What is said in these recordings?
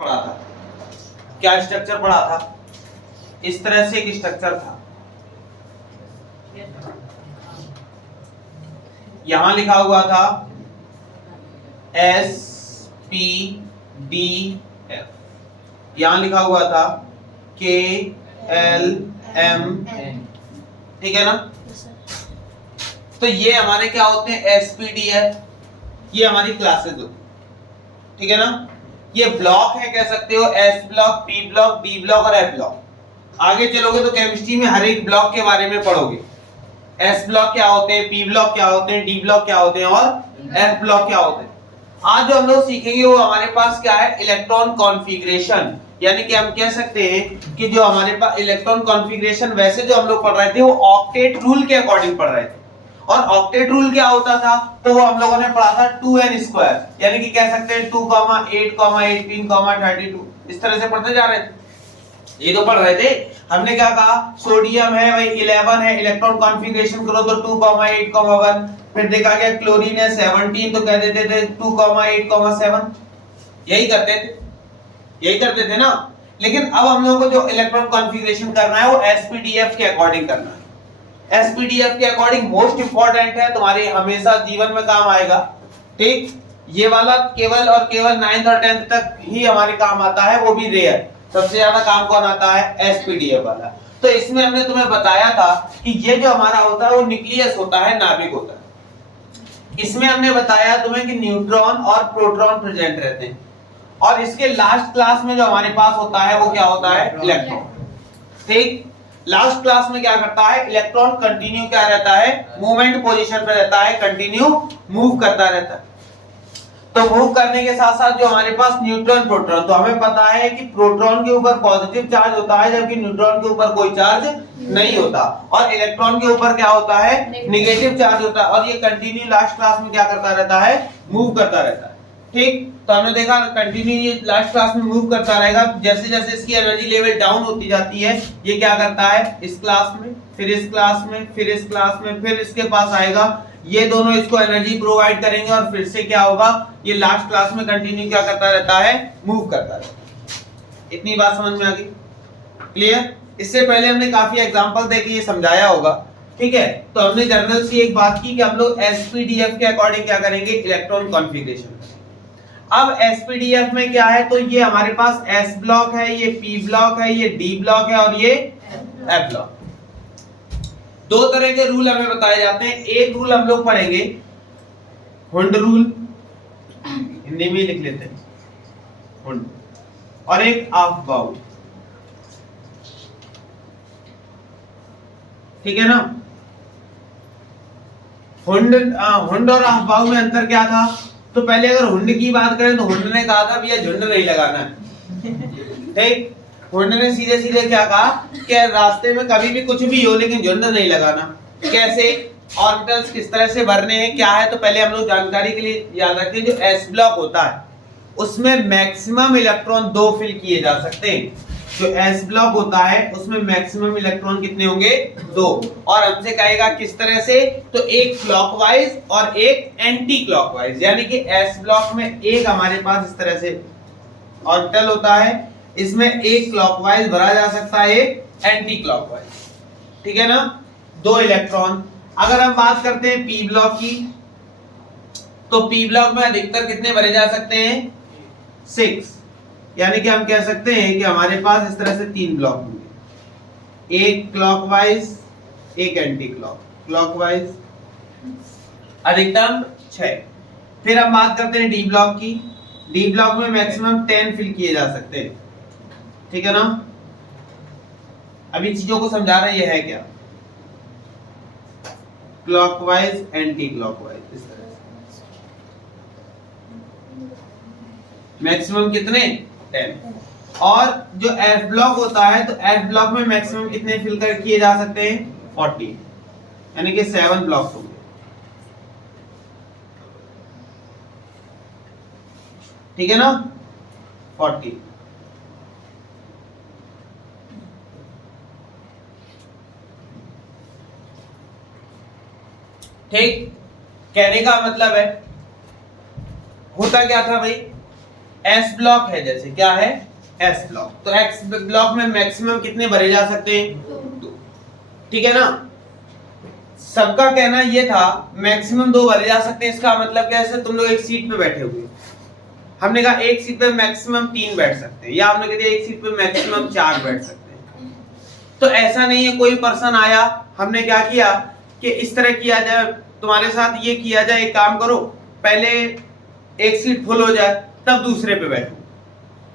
पढ़ा था, क्या स्ट्रक्चर पढ़ा था? इस तरह से एक स्ट्रक्चर था, यहां लिखा हुआ था S P D F, यहां लिखा हुआ था K L M N, ठीक है ना? तो ये हमारे क्या होते हैं? SPDF, ये हमारी क्लासेस होती, ठीक है ना? ये ब्लॉक है, कह सकते हो S block, P block, D block और F ब्लॉक। आगे चलोगे तो केमिस्ट्री में हर एक ब्लॉक के बारे में पढ़ोगे। S ब्लॉक क्या होते हैं, P ब्लॉक क्या होते हैं, D ब्लॉक क्या होते हैं और F ब्लॉक क्या होते हैं। आज जो हम लोग सीखेंगे वो हमारे पास क्या है? इलेक्ट्रॉन कॉन्फ़िगरेशन, यानी कि हम कह सकते हैं कि जो हमारे पास इलेक्ट्रॉन कॉन्फ़िगरेशन वैसे जो हम लोग पढ़ रहे थे वो ऑक्टेट रूल के अकॉर्डिंग पढ़ रहे थे। और ऑक्टेट रूल क्या होता था? तो वो हम लोगों ने पढ़ा था 2n², यानी कि कह सकते हैं 2, 8, 18, 32, इस तरह से पढ़ते जा रहे थे। ये तो पढ़ रहे थे। हमने क्या कहा? सोडियम है भाई 11 है, इलेक्ट्रॉन कॉन्फ़िगरेशन करो तो 2, 8, 1, फिर देखा गया क्लोरीन है 17 तो कह देते थे 2, 8, 7, यही करते थे ना। लेकिन अब हम लोगों को जो इलेक्ट्रॉन कॉन्फ़िगरेशन करना है वो एसपीडीएफ के अकॉर्डिंग करना है। एसपीडीएफ के अकॉर्डिंग मोस्ट इंपॉर्टेंट है, तुम्हारे हमेशा जीवन में काम आएगा, ठीक? ये वाला केवल और केवल 9th और 10th तक ही हमारे काम आता है, वो भी रेयर। सबसे ज्यादा काम कौन आता है? एसपीडीएफ वाला। तो इसमें हमने तुम्हें बताया था कि ये जो हमारा होता है वो न्यूक्लियस होता है, नाभिक होता है। इसमें हमने बताया तुम्हें कि न्यूट्रॉन और प्रोटॉन प्रेजेंट रहते हैं, और इसके लास्ट क्लास में जो हमारे पास होता है वो क्या होता है? इलेक्ट्रॉन, ठीक? लास्ट क्लास में क्या करता है? इलेक्ट्रॉन कंटिन्यू क्या रहता है? मूवमेंट पोजीशन पे रहता है, कंटिन्यू मूव करता रहता है। तो मूव करने के साथ साथ जो हमारे पास न्यूट्रॉन प्रोटॉन, तो हमें पता है कि प्रोटॉन के ऊपर पॉजिटिव चार्ज होता है जबकि न्यूट्रॉन के ऊपर कोई चार्ज नहीं होता, और इलेक्ट्रॉन के ऊपर क्या होता है? नेगेटिव चार्ज होता है, और ये कंटिन्यू लास्ट क्लास में क्या करता रहता है? मूव करता रहता है, ठीक? तो हमने देखा कंटिन्यू ये लास्ट क्लास में मूव करता रहेगा। जैसे जैसे इसकी एनर्जी लेवल डाउन होती जाती है ये क्या करता है? इस क्लास में, फिर इस क्लास में, फिर इस क्लास में, फिर इसके पास आएगा, ये दोनों इसको एनर्जी प्रोवाइड करेंगे और फिर से क्या होगा? ये लास्ट क्लास में कंटिन्यू क्या करता रहता है? मूव करता रहता है। इतनी बात समझ में आ गई? क्लियर? इससे पहले हमने काफी एग्जांपल देके ये समझाया होगा, ठीक है? तो हमने जर्नल से एक बात की कि हम लोग एसपीडीएफ के अकॉर्डिंग क्या करेंगे? Electron configuration. अब एसपीडीएफ में क्या है? तो ये हमारे पास एस ब्लॉक है, ये पी ब्लॉक है, ये डी ब्लॉक है और ये एफ ब्लॉक। दो तरह के रूल हमें बताए जाते हैं। एक रूल हम लोग पढ़ेंगे हुंड रूल, हिंदी में लिख लेते हैं हुंड, और एक ऑफ-बाउ, ठीक है ना? हुंड और ऑफ-बाउ में अंतर क्या था? तो पहले अगर हुंड की बात करें तो हुंड ने कहा था भैया झुंड नहीं लगाना है, ठीक? हुंड ने सीधे सीधे क्या कहा कि रास्ते में कभी भी कुछ भी हो लेकिन झुंड नहीं लगाना। कैसे? ऑर्बिटल्स किस तरह से भरने हैं, क्या है? तो पहले हम लोग जानकारी के लिए याद रखें, जो एस ब्लॉक होता है उसमें मैक्सिमम इलेक्ट्रॉन 2 फिल किए जा सकते हैं। जो एस ब्लॉक होता है उसमें मैक्सिमम इलेक्ट्रॉन कितने होंगे? 2। और हमसे कहेगा किस तरह से? तो एक क्लॉकवाइज और एक एंटी क्लॉकवाइज, यानी कि एस ब्लॉक में एक हमारे पास इस तरह से ऑर्बिटल होता है, इसमें एक क्लॉकवाइज भरा जा सकता है, एक एंटी क्लॉकवाइज, ठीक है ना? 2 इलेक्ट्रॉन। अगर हम बात करते हैं पी ब्लॉक की, तो पी ब्लॉक में अधिकतर कितने भरे जा सकते हैं? 6, यानी कि हम कह सकते हैं कि हमारे पास इस तरह से 3 ब्लॉक होंगे, एक क्लॉकवाइज, एक एंटी क्लॉकवाइज, अधिकतम 6। फिर हम बात करते हैं डी ब्लॉक की। डी ब्लॉक में मैक्सिमम 10 फिल किए जा सकते हैं, ठीक है ना? अभी चीजों को समझा रहे हैं, ये है क्या? क्लॉकवाइज, एंटी क्लॉकवाइज, इस तरह से मैक्सिमम कितने? 10। और जो एफ ब्लॉक होता है तो एफ ब्लॉक में मैक्सिमम कितने फिल कर किए जा सकते हैं? 40, यानी कि 7 ब्लॉक्स होंगे, ठीक है ना? 40। ठीक? कहने का मतलब है, होता क्या था भाई? एस ब्लॉक है, जैसे क्या है एस ब्लॉक, तो एक्स ब्लॉक में मैक्सिमम कितने भरे जा सकते हैं 2, ठीक है ना। सबका कहना ये था मैक्सिमम 2 भरे जा सकते हैं, इसका मतलब क्या है, तुम लोग एक सीट पे बैठे हुए, हमने कहा एक सीट पे मैक्सिमम 3 बैठ सकते हैं, या हमने कह दिया एक सीट पे मैक्सिमम 4 बैठ सकते हैं। तो ऐसा नहीं है, कोई पर्सन आया, हमने क्या किया कि इस तरह किया जाए, तुम्हारे साथ ये किया जाए, एक काम करो पहले एक सीट फुल हो जाए तब दूसरे पे बैठो,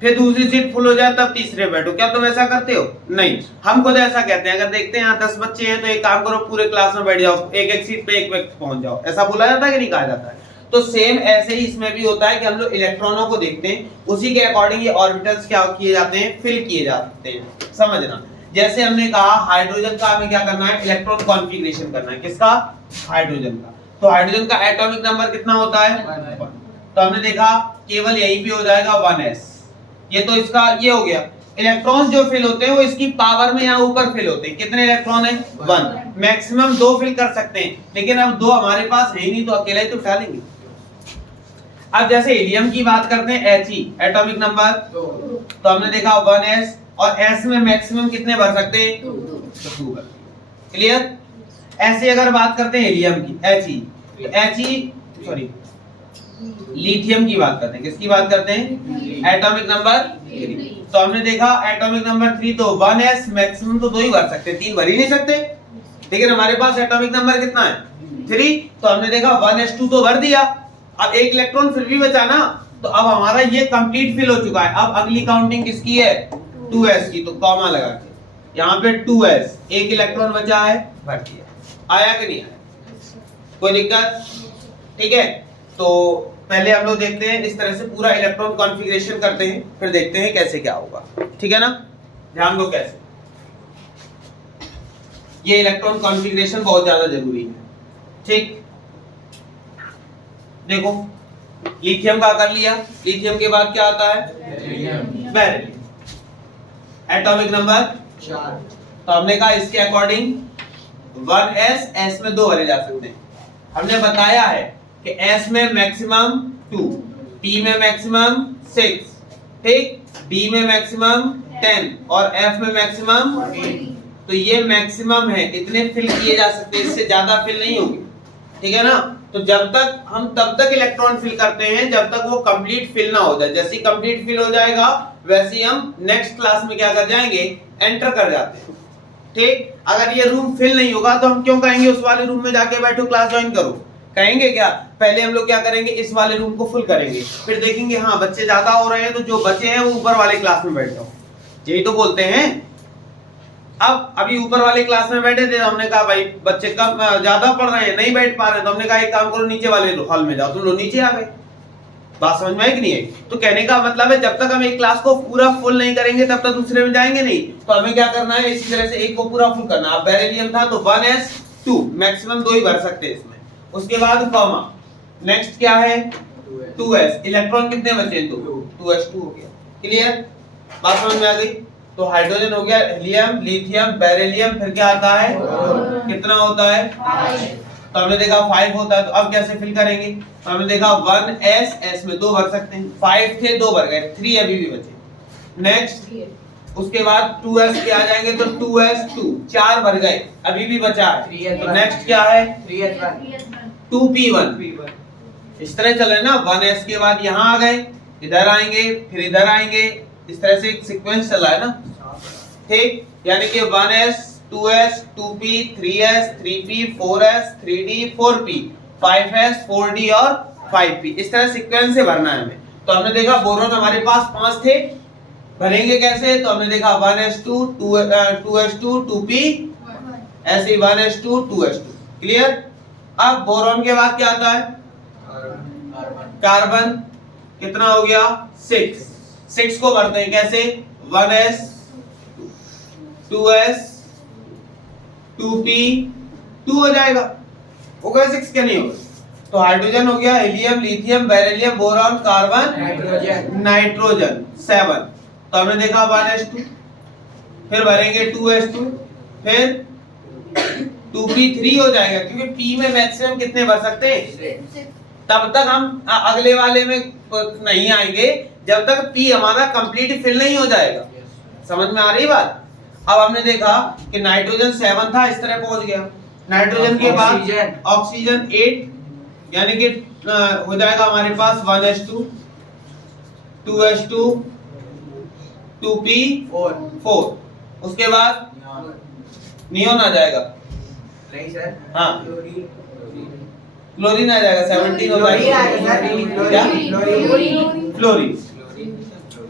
फिर दूसरी सीट फुल हो जाए तब तीसरे पे बैठो, क्या तुम ऐसा करते हो? नहीं, हम खुद ऐसा कहते हैं, अगर देखते हैं यहाँ 10 बच्चे हैं तो एक काम करो पूरे क्लास में बैठ जाओ, एक एक सीट पे एक व्यक्ति पहुंच जाओ, ऐसा बोला जाता है कि नहीं कहा जाता है? तो सेम ऐसे ही इसमें भी होता है कि हम लोग इलेक्ट्रॉनों को देखते हैं, उसी के अकॉर्डिंग ये ऑर्बिटल्स क्या किए जाते हैं, फिल किए जाते हैं, समझना। जैसे हमने कहा हाइड्रोजन का हमें क्या करना है, इलेक्ट्रॉन कॉन्फ़िगरेशन करना है, किसका? हाइड्रोजन का। तो हाइड्रोजन का एटॉमिक नंबर कितना होता है 1, तो हमने देखा केवल यही पे हो जाएगा 1s, ये तो इसका ये हो गया। इलेक्ट्रॉन्स जो फिल होते हैं वो इसकी पावर में यहाँ ऊपर फिल होते हैं, कितने इलेक्ट्रॉन है 1, मैक्सिमम 2 फिल कर सकते हैं, लेकिन अब 2 हमारे पास है ही नहीं तो अकेला ही तो उठा लेंगे। अब जैसे हीलियम की बात करते हैं, He एटॉमिक नंबर 2, तो हमने देखा 1s, और s में मैक्सिमम कितने भर सकते हैं 2 भर, क्लियर। ऐसे अगर बात करते हैं हीलियम की, He सॉरी लिथियम की बात करते हैं, किसकी बात करते हैं, एटॉमिक नंबर 3, तो हमने देखा एटॉमिक नंबर 3 तो 1s मैक्सिमम तो 2 ही भर सकते, 3 भर ही नहीं सकते, लेकिन हमारे पास एटॉमिक नंबर कितना है 3, तो हमने देखा 1s2 तो भर दिया, अब एक इलेक्ट्रॉन फिर भी बचा ना, तो अब हमारा ये कंप्लीट फिल हो चुका है। अब अगली काउंटिंग किसकी है 2s की, तो कॉमा लगा के यहाँ पे 2s, एक इलेक्ट्रॉन बचा है, भर दिया, आया कि नहीं आया, कोई दिक्कत? ठीक है, तो पहले हम लोग देखते हैं इस तरह से पूरा इलेक्ट्रॉन कॉन्फ़िगरेशन करते हैं, फिर देखते हैं कैसे क्या होगा, ठीक है ना। ध्यान दो कैसे, ये इलेक्ट्रॉन कॉन्फ़िगरेशन बहुत ज्यादा जरूरी है, ठीक। देखो लिथियम का कर लिया, लिथियम के बाद क्या आता है बेरिलियम, एटॉमिक नंबर 4, तो हमने कहा इसके अकॉर्डिंग 1s, s में 2 भरे जा सकते हैं। हमने बताया है कि s में मैक्सिमम 2, p में मैक्सिमम 6, ठीक, d में मैक्सिमम 10 और f में मैक्सिमम 8, तो ये मैक्सिमम है, इतने फिल किए जा सकते हैं, इससे ज्यादा फिल नहीं होंगे, ठीक है ना। तो जब तक हम तब तक इलेक्ट्रॉन फिल करते हैं जब तक वो कंप्लीट फिल ना हो जाए, जैसे ही कंप्लीट फिल हो जाएगा वैसे ही हम नेक्स्ट क्लास में क्या कर जाएंगे, एंटर कर जाते हैं, ठीक। अगर ये रूम फिल नहीं होगा तो हम क्यों कहेंगे उस वाले रूम में जाके बैठो क्लास ज्वाइन करो, कहेंगे क्या? पहले हम लोग क्या करेंगे, इस वाले रूम को फुल करेंगे, फिर देखेंगे हाँ बच्चे ज्यादा हो रहे हैं तो जो बचे हैं वो ऊपर वाले क्लास में बैठ जाओ, यही तो बोलते हैं। अब अभी ऊपर वाले क्लास में बैठे थे, हमने कहा भाई बच्चे कम ज्यादा पढ़ रहे हैं, नहीं बैठ पा रहे, तो हमने कहा एक काम करो नीचे वाले हॉल में जाओ, तुम लोग नीचे आ गए। बात समझ में आई कि नहीं आई? तो कहने का मतलब है जब तक हम एक क्लास को पूरा फुल नहीं करेंगे तब तक दूसरे में जाएंगे नहीं, तो हमें क्या करना है, इसी तरह से एक को पूरा फुल करना। अब बेरिलियम था तो 1s2 मैक्सिमम 2 ही भर सकते हैं इसमें, उसके बाद कॉमा, नेक्स्ट क्या है 2s, इलेक्ट्रॉन कितने बचे, 2s2 हो गया, क्लियर, बात समझ में आ गई। तो हाइड्रोजन हो गया, हीलियम, लिथियम, बेरिलियम, फिर क्या आता है, कितना होता है 5, तो हमने देखा 5 होता है, तो अब कैसे फिल करेंगे, तो हमने देखा 1s, s में 2 भर सकते हैं, 5 थे 2 भर गए, 3 अभी भी बचे। नेक्स्ट उसके बाद 2s के आ जाएंगे तो 2s2 4 भर गए, अभी भी बचा है, तो नेक्स्ट क्या है 2p1, इस तरह चल रहे ना, 1s के बाद यहाँ आ गए, इधर आएंगे, फिर इधर आएंगे, इस तरह से एक सीक्वेंस चला है ना, ठीक, यानी कि 1s 2s 2p 3s 3p 4s 3d 4p 5s 4d और 5p, इस तरह सीक्वेंस से भरना है हमें। तो हमने देखा बोरॉन हमारे पास 5 थे, भरेंगे कैसे, तो हमने देखा 1s2 2s2 2p, ऐसे 1s2 2s2, क्लियर। अब बोरॉन के बाद क्या आता है, कार्बन, कितना हो गया 6 को भरते हैं कैसे, 1s 2s 2p 2 हो जाएगा, होगा 6 क्या नहीं होगा। तो हाइड्रोजन हो गया, helium, lithium, beryllium, boron, carbon, nitrogen 7, तो हमने देखा 1s2, फिर भरेंगे 2s2, फिर 2p 3 हो जाएगा, क्योंकि p में मैक्सिमम कितने भर सकते हैं तब तक हम अगले वाले में नहीं आएंगे जब तक पी हमारा कंप्लीट फिल नहीं हो जाएगा। समझ में आ रही बात? अब हमने देखा कि नाइट्रोजन 7 था, इस तरह पहुंच गया। नाइट्रोजन के बाद ऑक्सीजन 8 यानी कि हो जाएगा हमारे पास 1s2 2s2 2p4। उसके बाद नियोन आ जाएगा। नहीं सर, हाँ क्लोरीन आ जाएगा। 17 होता है क्या? Fluorine.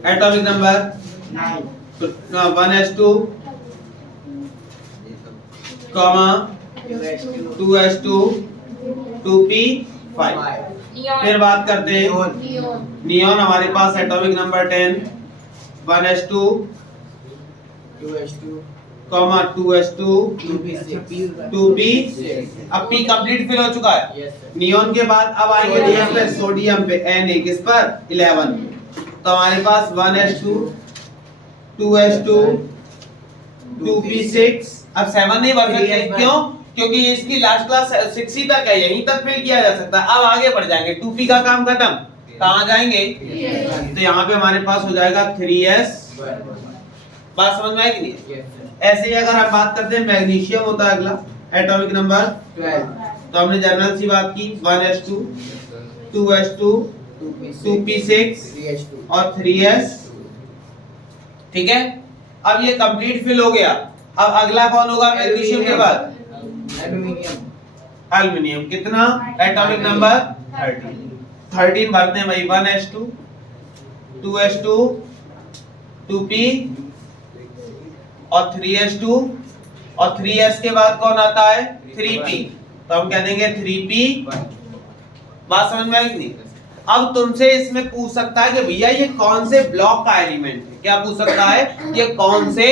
Atomic number 1s2 comma 2s2 2p5। फिर बात करते हैं नियोन। हमारे पास atomic number 10 1s2 comma 2s2 2p। अब p कंप्लीट फिल हो चुका है। नियोन के बाद अब आएंगे नियम पे, सोडियम पे Na किस पर 11। तो हमारे पास 1s2 2s2 2p6। अब 7 नहीं भर सकते, क्यों? क्योंकि इसकी लास्ट क्लास 6 ही तक है, यहीं तक फिल किया जा सकता है। अब आगे बढ़ जाएंगे, 2p का काम खत्म, कहाँ जाएंगे? तो यहाँ पे हमारे पास हो जाएगा 3s। बात समझ में आई कि नहीं? ऐसे ही अगर हम बात करते हैं मैग्नीशियम होता है अगला, एटॉमिक नंबर 12। तो हमने जनरल सी बात की 1s2 2s2 2p6 और 3s। ठीक है, अब ये कंप्लीट फिल हो गया। अब अगला कौन होगा मैग्नीशियम के बाद? एल्युमिनियम। कितना? एटॉमिक नंबर 13 भरते हैं भाई। 1s2 2s2 2p और 3s2 और 3s के बाद कौन आता है? 3p। तो हम कह देंगे 3p। बात समझ में आई कि नहीं? अब तुमसे इसमें पूछ सकता है कि भैया ये कौन से ब्लॉक का एलिमेंट है। क्या पूछ सकता है? ये कौन से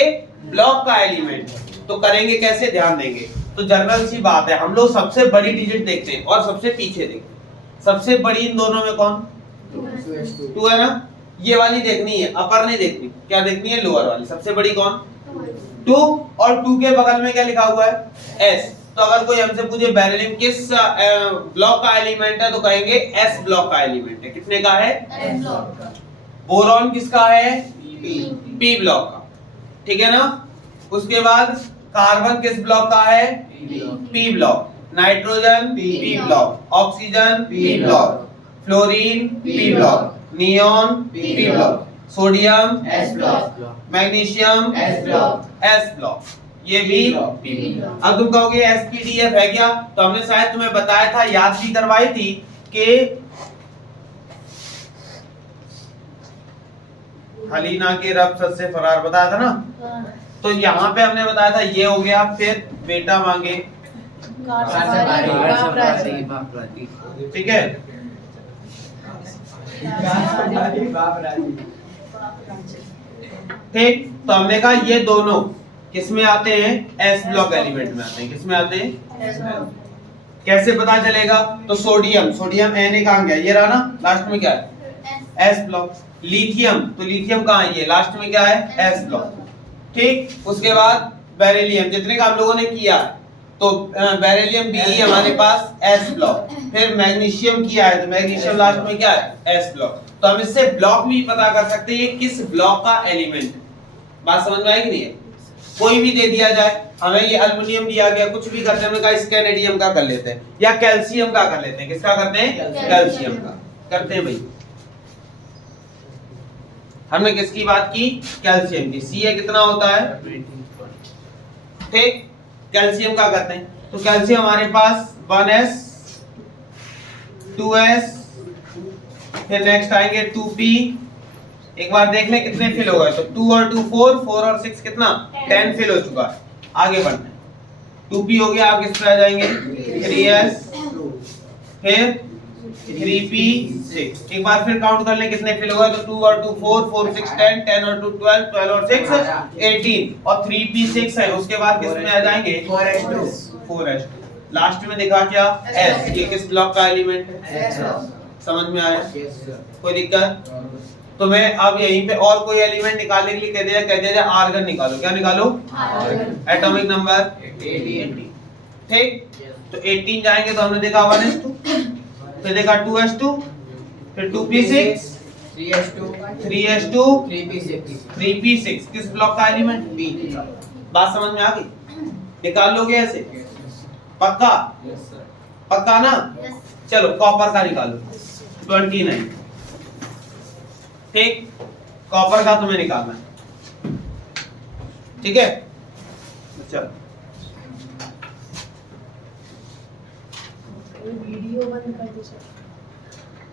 ब्लॉक का एलिमेंट है। तो करेंगे कैसे, ध्यान देंगे। तो जनरल सी बात है, हम लोग सबसे बड़ी डिजिट देखते हैं और सबसे पीछे देखते हैं। सबसे बड़ी इन दोनों में कौन? 2 है ना। ये वाली देखनी है, अपर नहीं देखनी। क्या देखनी है? लोअर वाली। सबसे बड़ी कौन? 2। और 2 के बगल में क्या लिखा हुआ है? S। तो अगर कोई हमसे पूछे बेरिलियम किस ब्लॉक का एलिमेंट है, तो कहेंगे S ब्लॉक का एलिमेंट है। कितने का है? S ब्लॉक का। बोरॉन किसका है? P ब्लॉक का। ठीक है ना। उसके बाद कार्बन किस ब्लॉक का है? P block. Nitrogen P block. Oxygen P block. Fluorine P block. Neon P block. Sodium S block. Magnesium S block. ये भी P ब्लॉक। अब तुम कहोगे SPDF है क्या? तो हमने शायद तुम्हें बताया था, याद भी करवाई थी कि हलीना के रब सद से फरार बताया था ना। तो यहाँ पे हमने बताया था ये हो गया। फिर बेटा मांगे, ठीक है। ठीक, तो हमने कहा ये दोनों किसमें आते हैं? S ब्लॉक एलिमेंट में आते हैं। किसमें आते हैं? कैसे पता चलेगा? तो सोडियम Na कहाँ गया? ये रहा ना, लास्ट में क्या है? S block. लिथियम, तो लिथियम कहाँ है? ये लास्ट में क्या है? S block. ठीक, उसके बाद बेरिलियम, जितने का हम लोगों ने किया, तो बेरिलियम भी हमारे पास S ब्लॉक। फिर मैग्नीशियम किया है, तो मैग्नीशियम लास्ट में क्या है? S block. तो हम इससे ब्लॉक भी पता कर सकते हैं किस ब्लॉक का एलिमेंट है। बात समझ में आई कि नहीं है? कोई भी दे दिया जाए, हमें ये एल्युमिनियम दिया गया, कुछ भी करते हैं, हमने स्कैनेडियम का कर लेते हैं या कैल्शियम का कर लेते हैं। किसका करते हैं? कैल्शियम का करते हैं भाई। हमने किसकी बात की? कैल्शियम की। Ca कितना होता है? ठीक, कैल्शियम का करते हैं। तो कैल्शियम हमारे पास 1s 2s, फिर नेक्स्ट आएंगे 2p। एक बार देख लें कितने फिल हो गए। तो 2 और 2 4, 4 और 6 कितना? 10 फिल हो चुका है। आगे बढ़ते हैं। 2p हो गया, आप किस पे आ जाएंगे? 3s, फिर 3p6। एक बार फिर काउंट कर लें कितने फिल हो गए। तो 2 और 2 4, 4 6 10, 10 और 2 12, 12 और 6 18 और 3p6 है। उसके बाद किस में आ जाएंगे? 4s2। लास्ट में देखा क्या? S। ये किस ब्लॉक का एलिमेंट है? समझ में आया? कोई दिक्कत? तो मैं अब यहीं पे और कोई एलिमेंट निकालने के लिए कह दिया आर्गन निकालो। क्या निकालो? Atomic number 18। ठीक, तो 18 जाएंगे तो हमने देखा 1s2 फिर देखा 2s2, फिर 2p6, 3s2, 3s2, 3p6, 3p6 किस ब्लॉक का एलिमेंट? b। बात समझ में आ गई? निकाल लोगे ऐसे? पक्का? पक्का ना? चलो कॉपर का निकालो 29। ठीक, कॉपर का तुम्हें निकालना है, ठीक है? चलो वीडियो बंद कर दो सर।